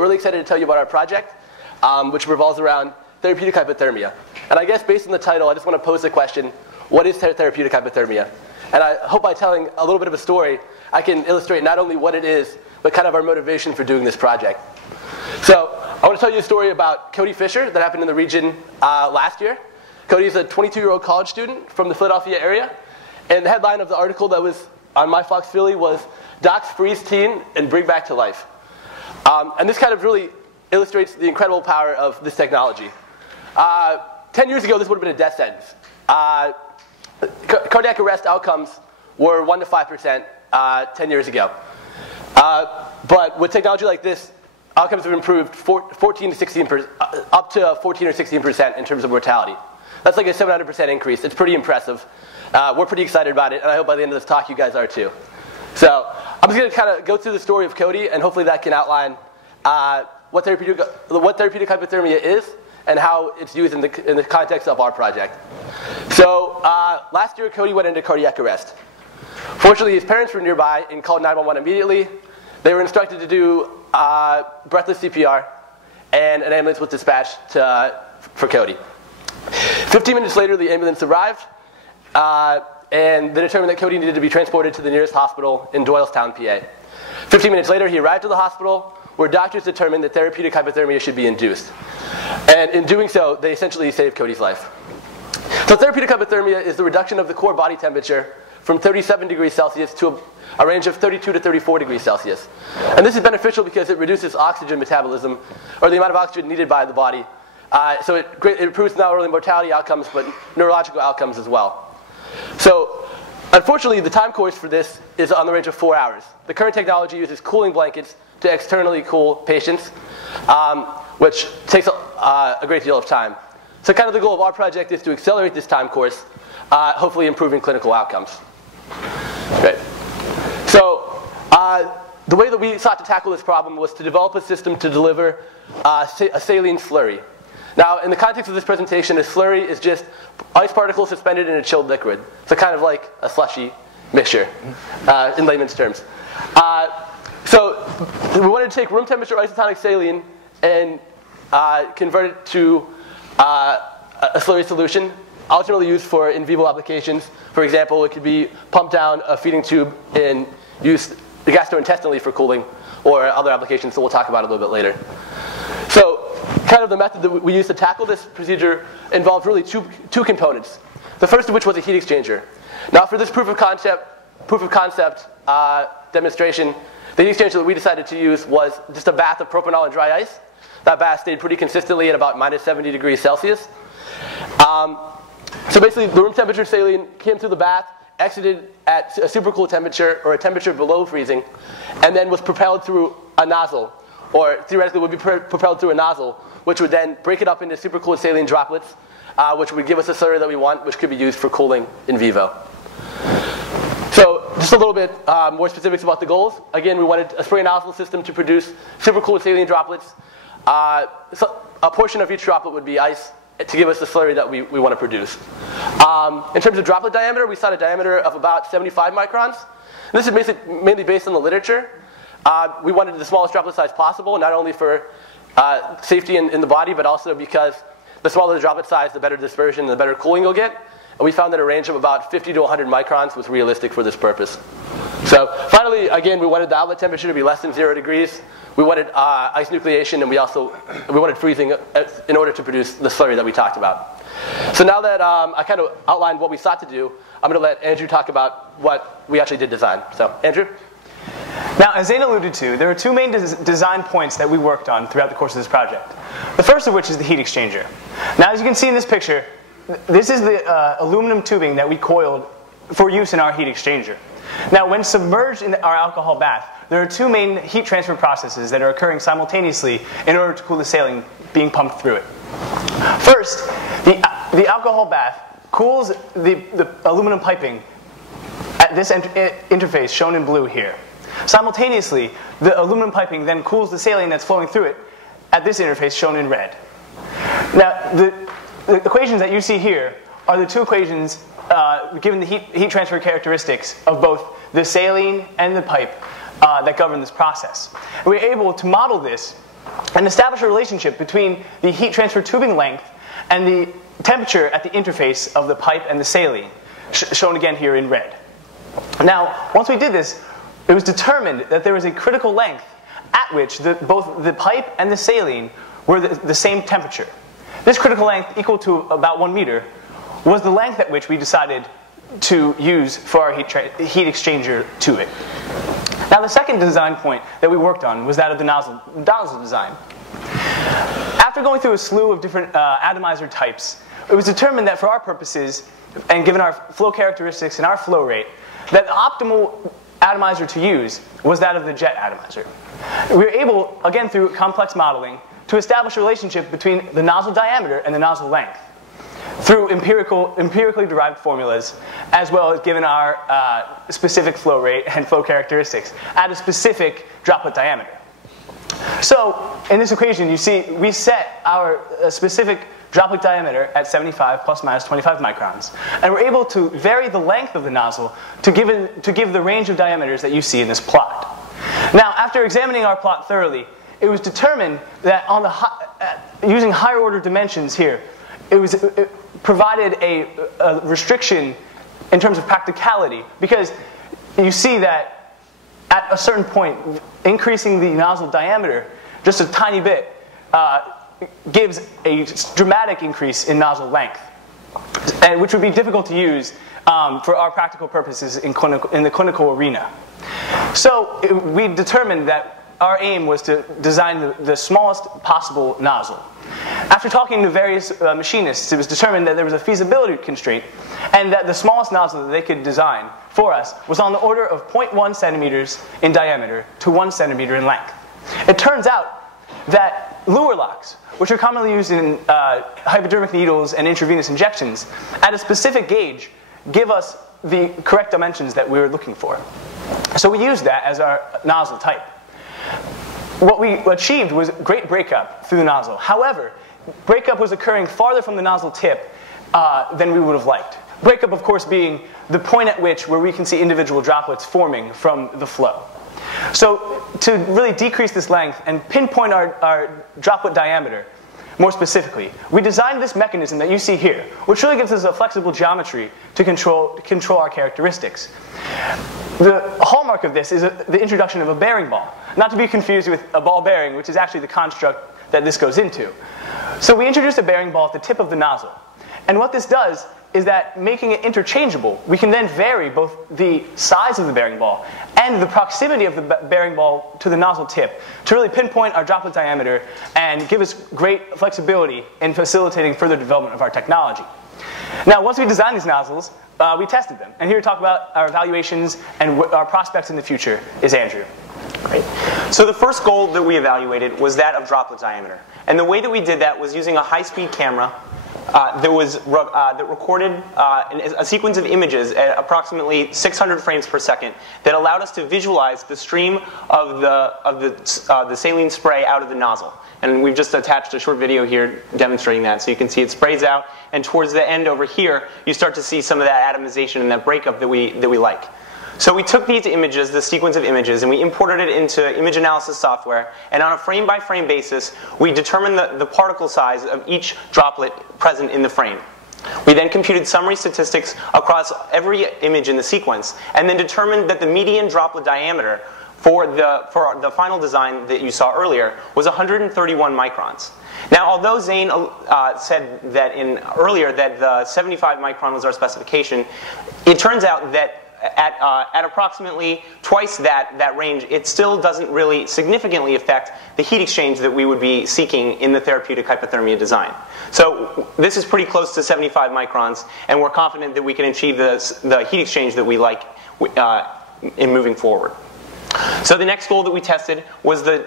we're really excited to tell you about our project, which revolves around therapeutic hypothermia. And I guess based on the title, I just want to pose the question, what is therapeutic hypothermia? And I hope by telling a little bit of a story, I can illustrate not only what it is, but kind of our motivation for doing this project. So I want to tell you a story about Cody Fischer that happened in the region last year. Cody is a 22-year-old college student from the Philadelphia area. And the headline of the article that was on My Fox Philly was, "Docs Freeze Teen and Bring Back to Life." And this kind of really illustrates the incredible power of this technology. 10 years ago, this would have been a death sentence. Cardiac arrest outcomes were 1 to 5% 10 years ago. But with technology like this, outcomes have improved 14 to 16%, up to 14 or 16% in terms of mortality. That's like a 700% increase. It's pretty impressive. We're pretty excited about it, and I hope by the end of this talk you guys are too. So I'm just going to kind of go through the story of Cody, and hopefully that can outline what therapeutic hypothermia is and how it's used in the context of our project. So last year, Cody went into cardiac arrest. Fortunately, his parents were nearby and called 911 immediately. They were instructed to do breathless CPR, and an ambulance was dispatched for Cody. 15 minutes later, the ambulance arrived, and they determined that Cody needed to be transported to the nearest hospital in Doylestown, PA. 15 minutes later, he arrived at the hospital, where doctors determined that therapeutic hypothermia should be induced. And in doing so, they essentially saved Cody's life. So therapeutic hypothermia is the reduction of the core body temperature from 37 degrees Celsius to a range of 32 to 34 degrees Celsius. And this is beneficial because it reduces oxygen metabolism, or the amount of oxygen needed by the body. So it improves not only mortality outcomes, but neurological outcomes as well. So unfortunately, the time course for this is on the range of 4 hours. The current technology uses cooling blankets to externally cool patients, which takes a great deal of time. So kind of the goal of our project is to accelerate this time course, hopefully improving clinical outcomes. Great. So the way that we sought to tackle this problem was to develop a system to deliver a saline slurry. Now, in the context of this presentation, a slurry is just ice particles suspended in a chilled liquid. So kind of like a slushy mixture, in layman's terms. So we wanted to take room temperature isotonic saline and convert it to a slurry solution, ultimately used for in vivo applications. For example, it could be pumped down a feeding tube and used gastrointestinally for cooling, or other applications that we'll talk about a little bit later. So kind of the method that we used to tackle this procedure involved really two components. The first of which was a heat exchanger. Now for this proof of concept demonstration, the heat exchanger that we decided to use was just a bath of propanol and dry ice. That bath stayed pretty consistently at about minus 70 degrees Celsius. So basically, the room temperature saline came through the bath, exited at a supercool temperature, or a temperature below freezing, and then was propelled through a nozzle, or theoretically would be propelled through a nozzle, which would then break it up into supercooled saline droplets, which would give us a slurry that we want, which could be used for cooling in vivo. So just a little bit more specifics about the goals. Again, we wanted a spray nozzle system to produce supercooled saline droplets. So a portion of each droplet would be ice to give us the slurry that we want to produce. In terms of droplet diameter, we sought a diameter of about 75 microns. And this is mainly based on the literature. We wanted the smallest droplet size possible, not only for safety in the body, but also because the smaller the droplet size, the better dispersion and the better cooling you'll get. And we found that a range of about 50 to 100 microns was realistic for this purpose. So finally, again, we wanted the outlet temperature to be less than 0 degrees. We wanted ice nucleation, and we wanted freezing in order to produce the slurry that we talked about. So now that I kind of outlined what we sought to do, I'm going to let Andrew talk about what we actually did design. So, Andrew? Now, as Zane alluded to, there are two main design points that we worked on throughout the course of this project. The first of which is the heat exchanger. Now, as you can see in this picture, this is the aluminum tubing that we coiled for use in our heat exchanger. Now, when submerged in our alcohol bath, there are two main heat transfer processes that are occurring simultaneously in order to cool the saline being pumped through it. First, the alcohol bath cools the aluminum piping at this interface shown in blue here. Simultaneously, the aluminum piping then cools the saline that's flowing through it at this interface shown in red. Now, the equations that you see here are the two equations given the heat transfer characteristics of both the saline and the pipe that govern this process. And we're able to model this and establish a relationship between the heat transfer tubing length and the temperature at the interface of the pipe and the saline, shown again here in red. Now, once we did this, it was determined that there was a critical length at which both the pipe and the saline were the same temperature. This critical length, equal to about 1 meter, was the length at which we decided to use for our heat exchanger tubing. Now, the second design point that we worked on was that of the nozzle design. After going through a slew of different atomizer types, it was determined that for our purposes, and given our flow characteristics and our flow rate, that the optimal atomizer to use was that of the jet atomizer. We were able, again through complex modeling, to establish a relationship between the nozzle diameter and the nozzle length through empirically derived formulas, as well as given our specific flow rate and flow characteristics at a specific droplet diameter. So in this equation, you see we set our specific droplet diameter at 75 plus minus 25 microns. And we're able to vary the length of the nozzle to give the range of diameters that you see in this plot. Now, after examining our plot thoroughly, it was determined that on using higher order dimensions here, it provided a restriction in terms of practicality, because you see that at a certain point, increasing the nozzle diameter just a tiny bit gives a dramatic increase in nozzle length, and which would be difficult to use for our practical purposes in the clinical arena. So we determined that our aim was to design the smallest possible nozzle. After talking to various machinists, it was determined that there was a feasibility constraint, and that the smallest nozzle that they could design for us was on the order of 0.1 centimeters in diameter to 1 centimeter in length. It turns out that Luer locks, which are commonly used in hypodermic needles and intravenous injections, at a specific gauge, give us the correct dimensions that we were looking for. So we used that as our nozzle type. What we achieved was great breakup through the nozzle. However, breakup was occurring farther from the nozzle tip than we would have liked. Breakup, of course, being the point at which where we can see individual droplets forming from the flow. So to really decrease this length and pinpoint our droplet diameter more specifically, we designed this mechanism that you see here, which really gives us a flexible geometry to control our characteristics. The hallmark of this is the introduction of a bearing ball, not to be confused with a ball bearing, which is actually the construct that this goes into. So we introduced a bearing ball at the tip of the nozzle. And what this does is that, making it interchangeable, we can then vary both the size of the bearing ball and the proximity of the bearing ball to the nozzle tip to really pinpoint our droplet diameter and give us great flexibility in facilitating further development of our technology. Now, once we designed these nozzles, we tested them. And here to talk about our evaluations and our prospects in the future is Andrew. Great. So the first goal that we evaluated was that of droplet diameter. And the way that we did that was using a high-speed camera that recorded a sequence of images at approximately 600 frames per second that allowed us to visualize the stream of the saline spray out of the nozzle. And we've just attached a short video here demonstrating that. So you can see it sprays out, and towards the end over here, you start to see some of that atomization and that breakup that we like. So we took these images, the sequence of images, and we imported it into image analysis software. And on a frame-by-frame basis, we determined the particle size of each droplet present in the frame. We then computed summary statistics across every image in the sequence, and then determined that the median droplet diameter for the final design that you saw earlier was 131 microns. Now, although Zane said that earlier that the 75 micron was our specification, it turns out that at approximately twice that range, it still doesn't really significantly affect the heat exchange that we would be seeking in the therapeutic hypothermia design. So this is pretty close to 75 microns, and we're confident that we can achieve the heat exchange that we like in moving forward. So the next goal that we tested was the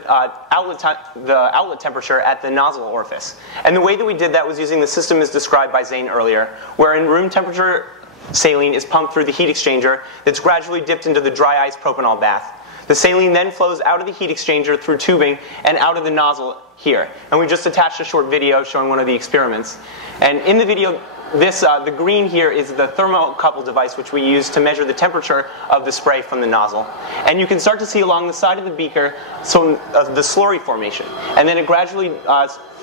outlet temperature at the nozzle orifice. And the way that we did that was using the system as described by Zane earlier, where in room temperature saline is pumped through the heat exchanger that's gradually dipped into the dry ice propanol bath. The saline then flows out of the heat exchanger through tubing and out of the nozzle here. And we just attached a short video showing one of the experiments. And in the video, the green here is the thermocouple device, which we use to measure the temperature of the spray from the nozzle. And you can start to see along the side of the beaker some of the slurry formation. And then it gradually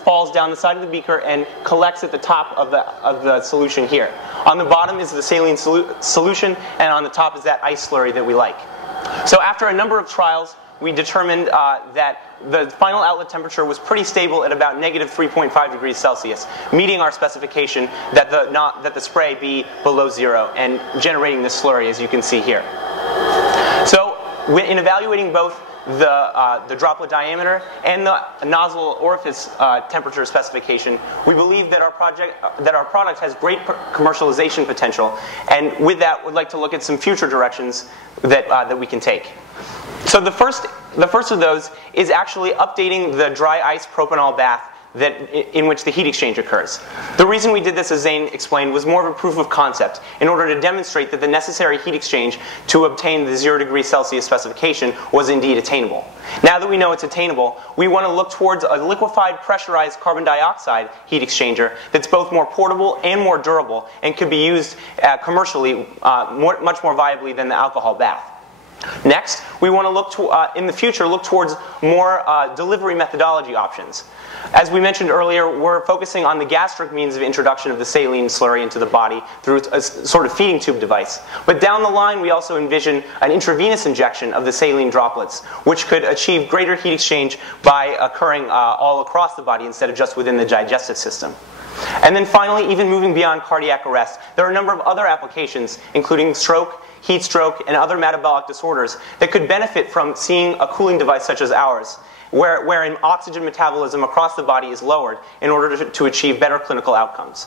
falls down the side of the beaker and collects at the top of the solution here. On the bottom is the saline solution, and on the top is that ice slurry that we like. So after a number of trials, we determined that the final outlet temperature was pretty stable at about negative 3.5 degrees Celsius, meeting our specification that the spray be below zero and generating this slurry, as you can see here. So in evaluating both the droplet diameter and the nozzle orifice temperature specification, we believe that our product has great commercialization potential, and with that, we'd like to look at some future directions that we can take. So the first of those is actually updating the dry ice propanol bath in which the heat exchange occurs. The reason we did this, as Zane explained, was more of a proof of concept in order to demonstrate that the necessary heat exchange to obtain the 0 degrees Celsius specification was indeed attainable. Now that we know it's attainable, we want to look towards a liquefied pressurized carbon dioxide heat exchanger that's both more portable and more durable and could be used commercially much more viably than the alcohol bath. Next, we want to look to, in the future, look towards more delivery methodology options. As we mentioned earlier, we're focusing on the gastric means of introduction of the saline slurry into the body through a sort of feeding tube device. But down the line, we also envision an intravenous injection of the saline droplets, which could achieve greater heat exchange by occurring all across the body instead of just within the digestive system. And then finally, even moving beyond cardiac arrest, there are a number of other applications, including stroke, heat stroke, and other metabolic disorders that could benefit from seeing a cooling device such as ours, wherein oxygen metabolism across the body is lowered in order to achieve better clinical outcomes.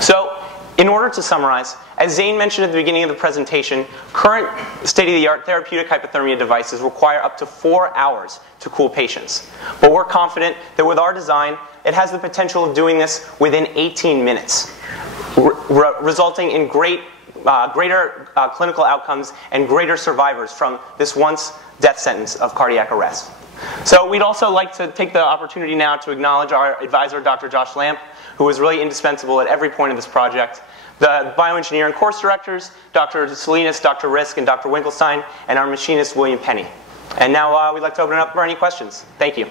So, in order to summarize, as Zane mentioned at the beginning of the presentation, current state-of-the-art therapeutic hypothermia devices require up to 4 hours to cool patients. But we're confident that with our design, it has the potential of doing this within 18 minutes, resulting in greater clinical outcomes and greater survivors from this once death sentence of cardiac arrest. So we'd also like to take the opportunity now to acknowledge our advisor, Dr. Josh Lampe, who was really indispensable at every point of this project, the bioengineering course directors, Dr. Salinas, Dr. Risk, and Dr. Winkelstein, and our machinist, William Penny. And now we'd like to open it up for any questions. Thank you.